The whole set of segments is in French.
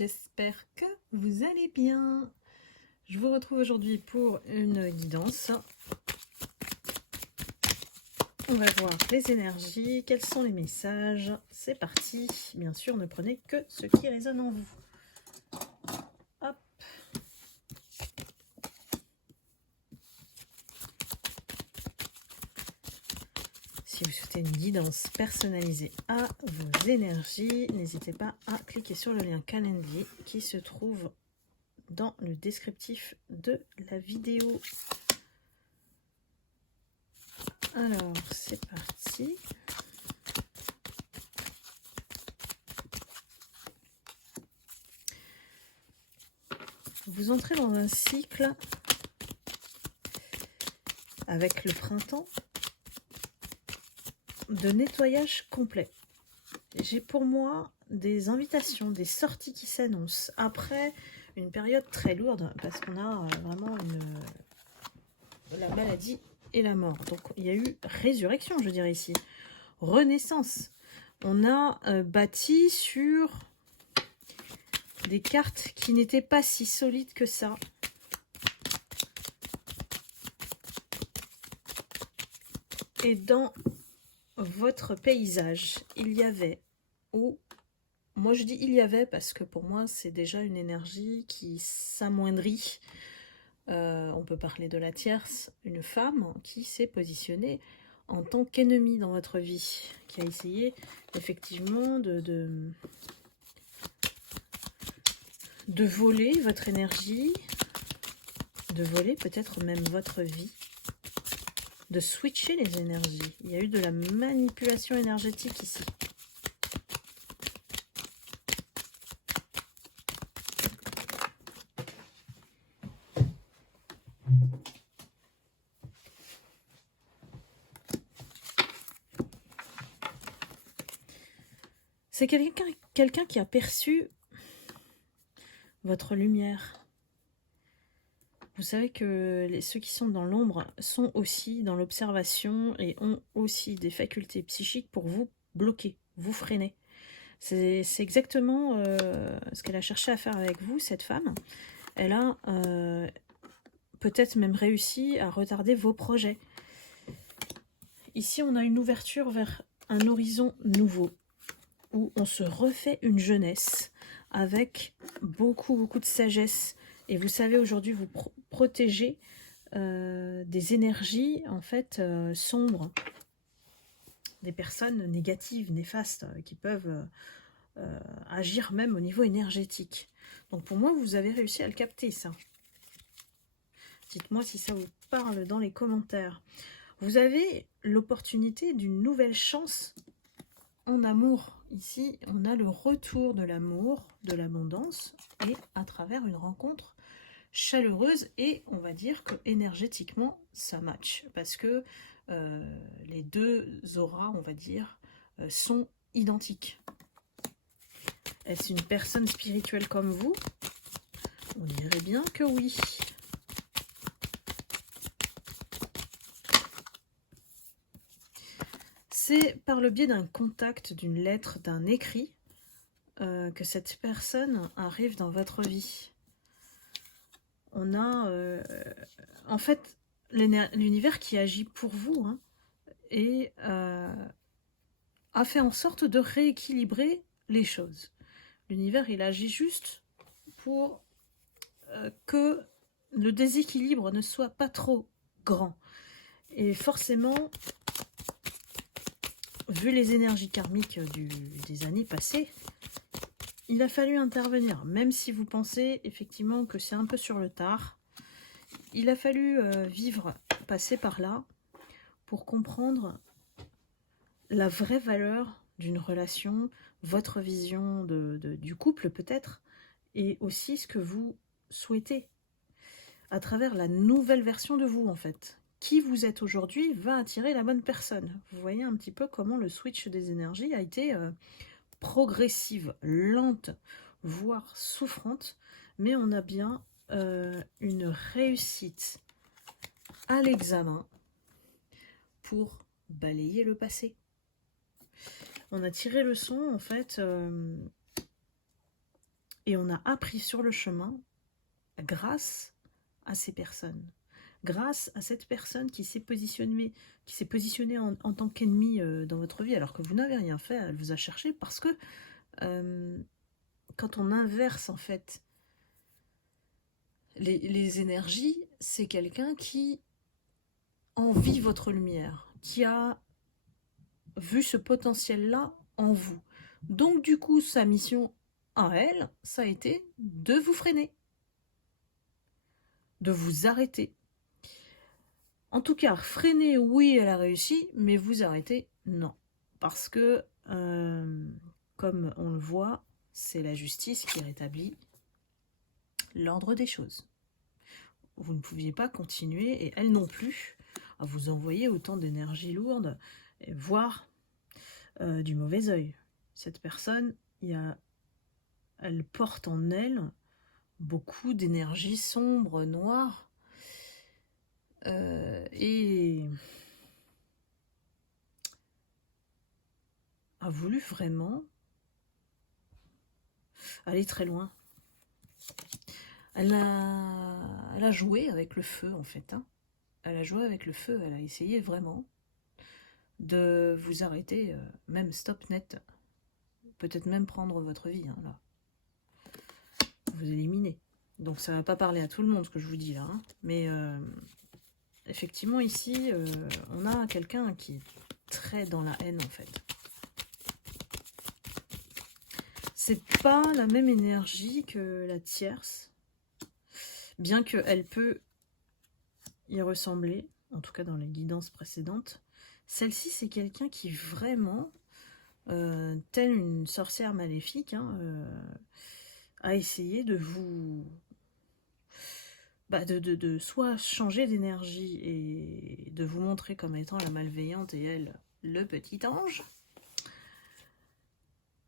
j'espère que vous allez bien. Je vous retrouve aujourd'hui pour une guidance. On va voir les énergies, quels sont les messages. C'est parti. Bien sûr, ne prenez que ce qui résonne en vous. Hop. Si vous souhaitez une guidance personnalisée à vos énergies, n'hésitez pas à cliquer sur le lien Calendly qui se trouve dans le descriptif de la vidéo. Alors, c'est parti. Vous entrez dans un cycle avec le printemps de nettoyage complet. J'ai pour moi des invitations, des sorties qui s'annoncent après une période très lourde parce qu'on a vraiment la maladie et la mort. Donc il y a eu résurrection, je dirais ici, renaissance. On a bâti sur des cartes qui n'étaient pas si solides que ça. Et dans votre paysage, il y avait, ou moi je dis il y avait parce que pour moi c'est déjà une énergie qui s'amoindrit. On peut parler de la tierce, une femme qui s'est positionnée en tant qu'ennemie dans votre vie, qui a essayé effectivement de voler votre énergie, de voler peut-être même votre vie, de switcher les énergies. Il y a eu de la manipulation énergétique ici. C'est quelqu'un qui a perçu votre lumière. Vous savez que ceux qui sont dans l'ombre sont aussi dans l'observation et ont aussi des facultés psychiques pour vous bloquer, vous freiner. C'est exactement ce qu'elle a cherché à faire avec vous, cette femme. Elle a peut-être même réussi à retarder vos projets. Ici, on a une ouverture vers un horizon nouveau, où on se refait une jeunesse avec beaucoup de sagesse. Et vous savez aujourd'hui vous protéger des énergies en fait sombres, des personnes négatives, néfastes, qui peuvent agir même au niveau énergétique. Donc pour moi, vous avez réussi à le capter, ça. Dites-moi si ça vous parle dans les commentaires. Vous avez l'opportunité d'une nouvelle chance en amour. Ici, on a le retour de l'amour, de l'abondance, et à travers une rencontre chaleureuse, et on va dire que énergétiquement, ça match, parce que les deux auras, on va dire, sont identiques. Est-ce une personne spirituelle comme vous? On dirait bien que oui. C'est par le biais d'un contact, d'une lettre, d'un écrit, que cette personne arrive dans votre vie. On a en fait l'univers qui agit pour vous, hein, et a fait en sorte de rééquilibrer les choses. L'univers, il agit juste pour que le déséquilibre ne soit pas trop grand. Et forcément, vu les énergies karmiques des années passées, il a fallu intervenir. Même si vous pensez effectivement que c'est un peu sur le tard, il a fallu passer par là pour comprendre la vraie valeur d'une relation, votre vision du couple peut-être, et aussi ce que vous souhaitez à travers la nouvelle version de vous en fait. Qui vous êtes aujourd'hui va attirer la bonne personne. Vous voyez un petit peu comment le switch des énergies a été progressive, lente, voire souffrante, mais on a bien une réussite à l'examen pour balayer le passé. On a tiré le son en fait Et on a appris sur le chemin grâce à ces personnes. Grâce à cette personne qui s'est positionnée, en tant qu'ennemi dans votre vie, alors que vous n'avez rien fait, elle vous a cherché, parce que quand on inverse en fait les énergies, c'est quelqu'un qui envie votre lumière, qui a vu ce potentiel-là en vous. Donc du coup, sa mission à elle, ça a été de vous freiner, de vous arrêter. En tout cas, freiner, oui, elle a réussi, mais vous arrêter, non. Parce que, comme on le voit, c'est la justice qui rétablit l'ordre des choses. Vous ne pouviez pas continuer, et elle non plus, à vous envoyer autant d'énergie lourde, et voire du mauvais œil. Cette personne, elle porte en elle beaucoup d'énergie sombre, noire, et a voulu vraiment aller très loin. Elle a joué avec le feu, en fait. Hein. Elle a joué avec le feu, elle a essayé vraiment de vous arrêter, même stop net. Peut-être même prendre votre vie, hein, là. Vous éliminer. Donc ça ne va pas parler à tout le monde, ce que je vous dis là. Hein. Mais effectivement, ici, on a quelqu'un qui est très dans la haine, en fait. C'est pas la même énergie que la tierce, bien qu'elle peut y ressembler, en tout cas dans les guidances précédentes. Celle-ci, c'est quelqu'un qui vraiment, telle une sorcière maléfique, hein, a essayé de vous... de soit changer d'énergie et de vous montrer comme étant la malveillante et elle, le petit ange,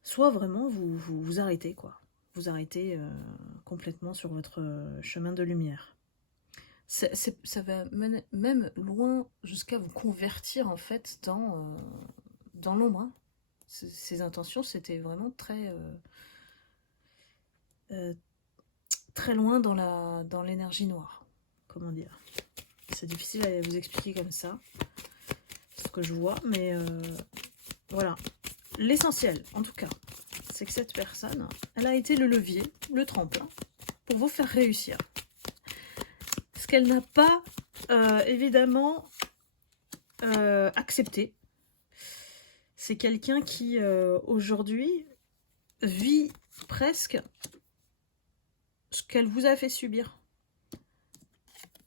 soit vraiment vous arrêtez, quoi. Vous arrêtez complètement sur votre chemin de lumière. Ça va même loin jusqu'à vous convertir en fait dans l'ombre. Hein. Ses intentions, c'était vraiment très loin dans l'énergie noire. Comment dire? C'est difficile à vous expliquer comme ça, ce que je vois, mais voilà. L'essentiel, en tout cas, c'est que cette personne, elle a été le levier, le tremplin, pour vous faire réussir. Ce qu'elle n'a pas, évidemment, accepté, c'est quelqu'un qui, aujourd'hui, vit presque ce qu'elle vous a fait subir.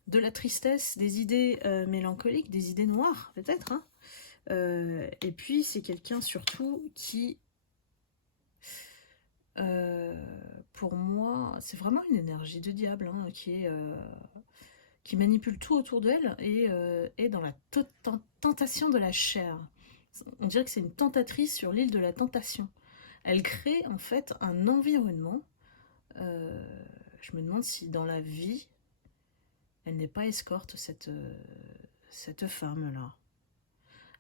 De la tristesse, des idées mélancoliques, des idées noires, peut-être. Hein. Et puis, c'est quelqu'un, surtout, qui... pour moi, c'est vraiment une énergie de diable, hein, qui manipule tout autour d'elle et est dans la tentation de la chair. On dirait que c'est une tentatrice sur l'île de la tentation. Elle crée en fait un environnement. Je me demande si dans la vie, elle n'est pas escorte, cette femme-là.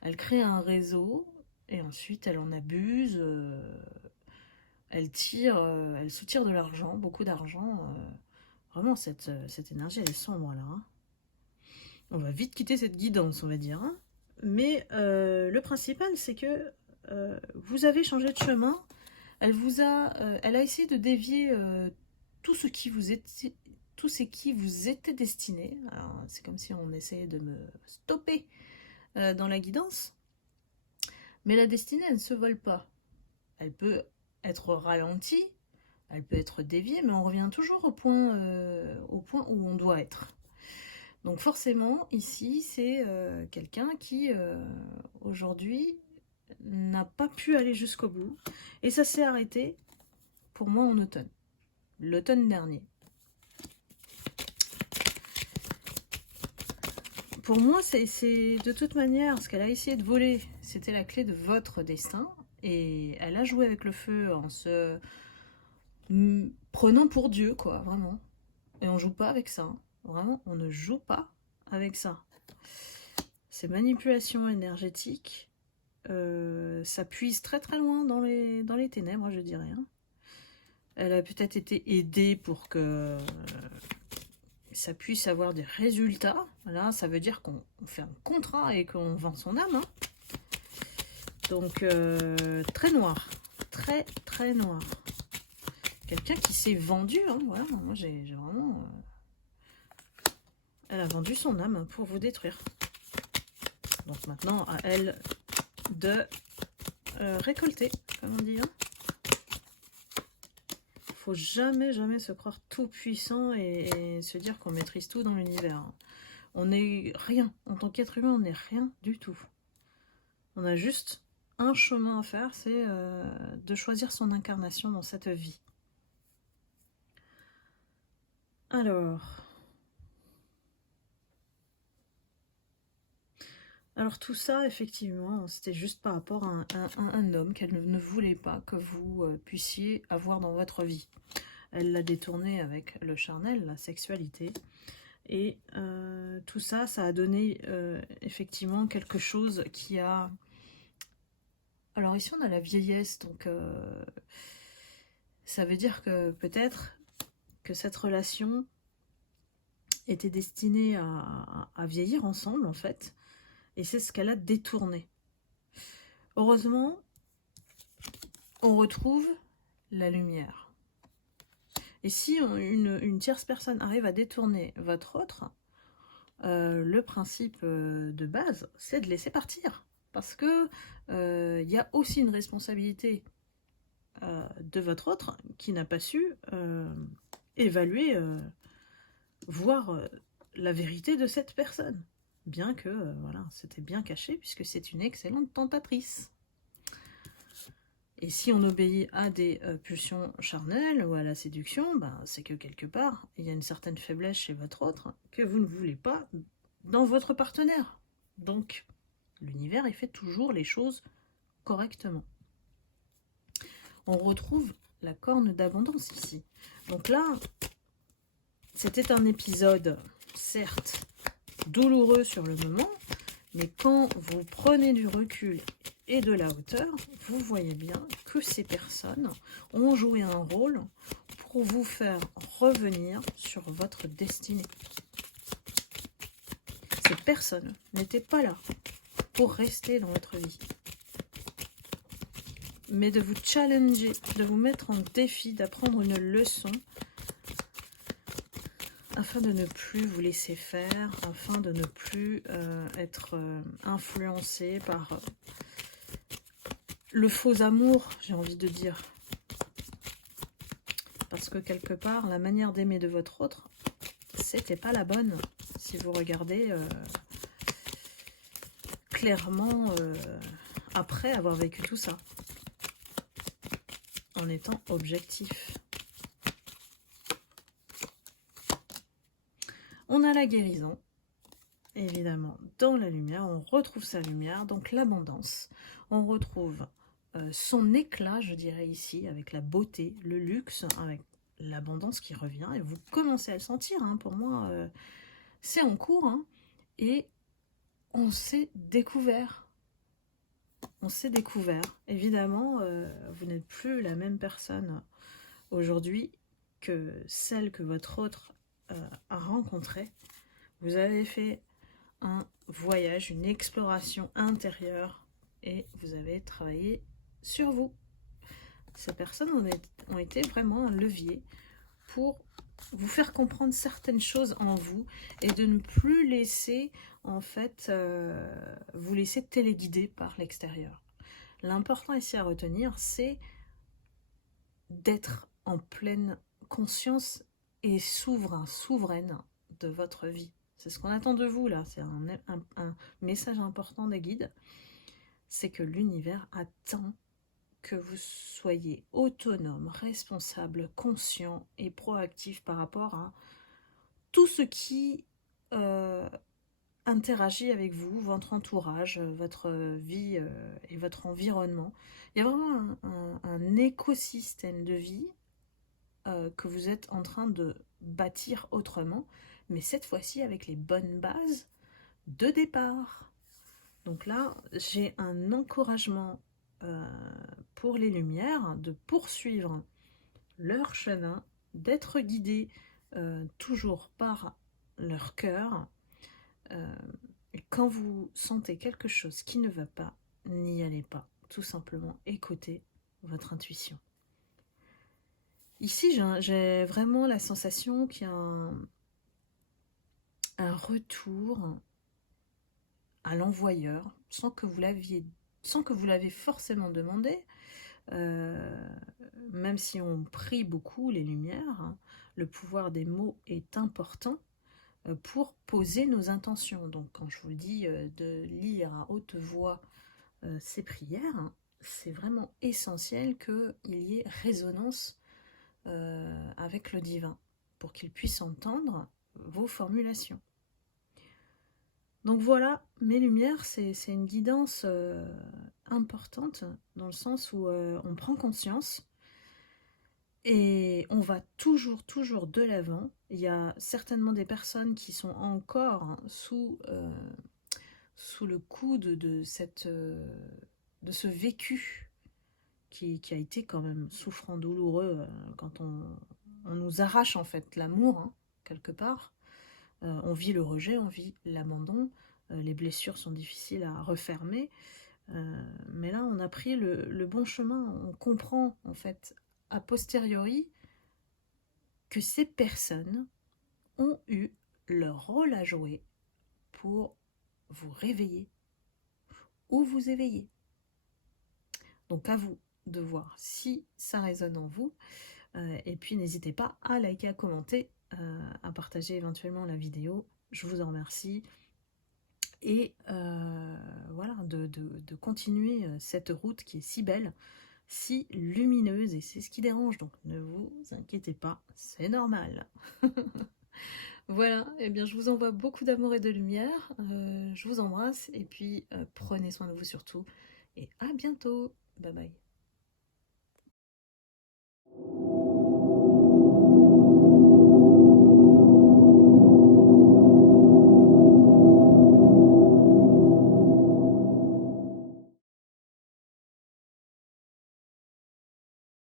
Elle crée un réseau et ensuite elle en abuse. Elle soutire de l'argent, beaucoup d'argent. Vraiment, cette énergie, elle est sombre là. Hein. On va vite quitter cette guidance, on va dire. Hein. Mais le principal, c'est que vous avez changé de chemin. Elle a essayé de dévier tout ce qui vous était destiné. C'est comme si on essayait de me stopper dans la guidance. Mais la destinée, elle ne se vole pas. Elle peut être ralentie, elle peut être déviée, mais on revient toujours au point où on doit être. Donc forcément, ici, c'est quelqu'un qui, aujourd'hui, n'a pas pu aller jusqu'au bout. Et ça s'est arrêté, pour moi, en automne. L'automne dernier. Pour moi, c'est de toute manière, ce qu'elle a essayé de voler, c'était la clé de votre destin. Et elle a joué avec le feu en se prenant pour Dieu, quoi, vraiment. Et on joue pas avec ça. Hein. Vraiment, on ne joue pas avec ça. Ces manipulations énergétiques, ça puise très très loin dans les ténèbres, je dirais. Hein. Elle a peut-être été aidée pour que ça puisse avoir des résultats. Là, ça veut dire qu'on fait un contrat et qu'on vend son âme. Hein. Donc, très noir. Très, très noir. Quelqu'un qui s'est vendu. Hein, voilà, moi, j'ai vraiment... Elle a vendu son âme pour vous détruire. Donc maintenant, à elle de récolter, comme on dit. Hein. Faut jamais, jamais se croire tout puissant et se dire qu'on maîtrise tout dans l'univers. On n'est rien. En tant qu'être humain, on n'est rien du tout. On a juste un chemin à faire, c'est de choisir son incarnation dans cette vie. Alors tout ça, effectivement, c'était juste par rapport à un homme qu'elle ne voulait pas que vous puissiez avoir dans votre vie. Elle l'a détourné avec le charnel, la sexualité. Et tout ça, ça a donné effectivement quelque chose qui a... Alors ici, on a la vieillesse, donc ça veut dire que peut-être que cette relation était destinée à vieillir ensemble, en fait. Et c'est ce qu'elle a détourné. Heureusement, on retrouve la lumière. Et si une tierce personne arrive à détourner votre autre, le principe de base, c'est de laisser partir. Parce que y a aussi une responsabilité de votre autre qui n'a pas su évaluer, voir la vérité de cette personne. Bien que, voilà, c'était bien caché, puisque c'est une excellente tentatrice. Et si on obéit à des pulsions charnelles ou à la séduction, ben, c'est que quelque part, il y a une certaine faiblesse chez votre autre que vous ne voulez pas dans votre partenaire. Donc, l'univers, il fait toujours les choses correctement. On retrouve la corne d'abondance ici. Donc là, c'était un épisode, certes, douloureux sur le moment, mais quand vous prenez du recul et de la hauteur, vous voyez bien que ces personnes ont joué un rôle pour vous faire revenir sur votre destinée. Ces personnes n'étaient pas là pour rester dans votre vie, mais de vous challenger, de vous mettre en défi, d'apprendre une leçon afin de ne plus vous laisser faire, afin de ne plus être influencé par le faux amour, j'ai envie de dire. Parce que quelque part, la manière d'aimer de votre autre, c'était pas la bonne. Si vous regardez clairement après avoir vécu tout ça, en étant objectif. On a la guérison, évidemment, dans la lumière. On retrouve sa lumière, donc l'abondance. On retrouve son éclat, je dirais ici, avec la beauté, le luxe, avec l'abondance qui revient. Et vous commencez à le sentir, hein, pour moi, c'est en cours. Hein, et on s'est découvert. On s'est découvert. Évidemment, vous n'êtes plus la même personne aujourd'hui que celle que votre autre a rencontrée. Vous avez fait un voyage, une exploration intérieure et vous avez travaillé sur vous. Ces personnes ont été vraiment un levier pour vous faire comprendre certaines choses en vous et de ne plus laisser, en fait, vous laisser téléguider par l'extérieur. L'important ici à retenir, c'est d'être en pleine conscience et souveraine de votre vie. C'est ce qu'on attend de vous là, c'est un message important des guides, c'est que l'univers attend que vous soyez autonome, responsable, conscient et proactif par rapport à tout ce qui interagit avec vous, votre entourage, votre vie et votre environnement. Il y a vraiment un écosystème de vie que vous êtes en train de bâtir autrement, mais cette fois-ci avec les bonnes bases de départ. Donc là, j'ai un encouragement pour les lumières de poursuivre leur chemin, d'être guidés toujours par leur cœur. Et quand vous sentez quelque chose qui ne va pas, n'y allez pas. Tout simplement, écoutez votre intuition. Ici, j'ai vraiment la sensation qu'il y a un retour à l'envoyeur, sans que vous l'avez forcément demandé, même si on prie beaucoup les lumières, hein, le pouvoir des mots est important pour poser nos intentions. Donc quand je vous dis de lire à haute voix ces prières, hein, c'est vraiment essentiel qu'il y ait résonance avec le divin pour qu'il puisse entendre vos formulations. Donc voilà, mes lumières, c'est une guidance importante dans le sens où on prend conscience et on va toujours de l'avant. Il y a certainement des personnes qui sont encore hein, sous le coup de ce vécu qui a été quand même souffrant, douloureux, quand on nous arrache en fait l'amour, hein, quelque part. On vit le rejet, on vit l'abandon, les blessures sont difficiles à refermer, mais là on a pris le bon chemin, on comprend en fait a posteriori que ces personnes ont eu leur rôle à jouer pour vous réveiller ou vous éveiller. Donc à vous de voir si ça résonne en vous, et puis n'hésitez pas à liker, à commenter, à partager éventuellement la vidéo. Je vous en remercie. Et voilà, de continuer cette route qui est si belle, si lumineuse, et c'est ce qui dérange, donc ne vous inquiétez pas, c'est normal. Voilà, et bien je vous envoie beaucoup d'amour et de lumière, je vous embrasse, et puis prenez soin de vous surtout, et à bientôt, bye bye.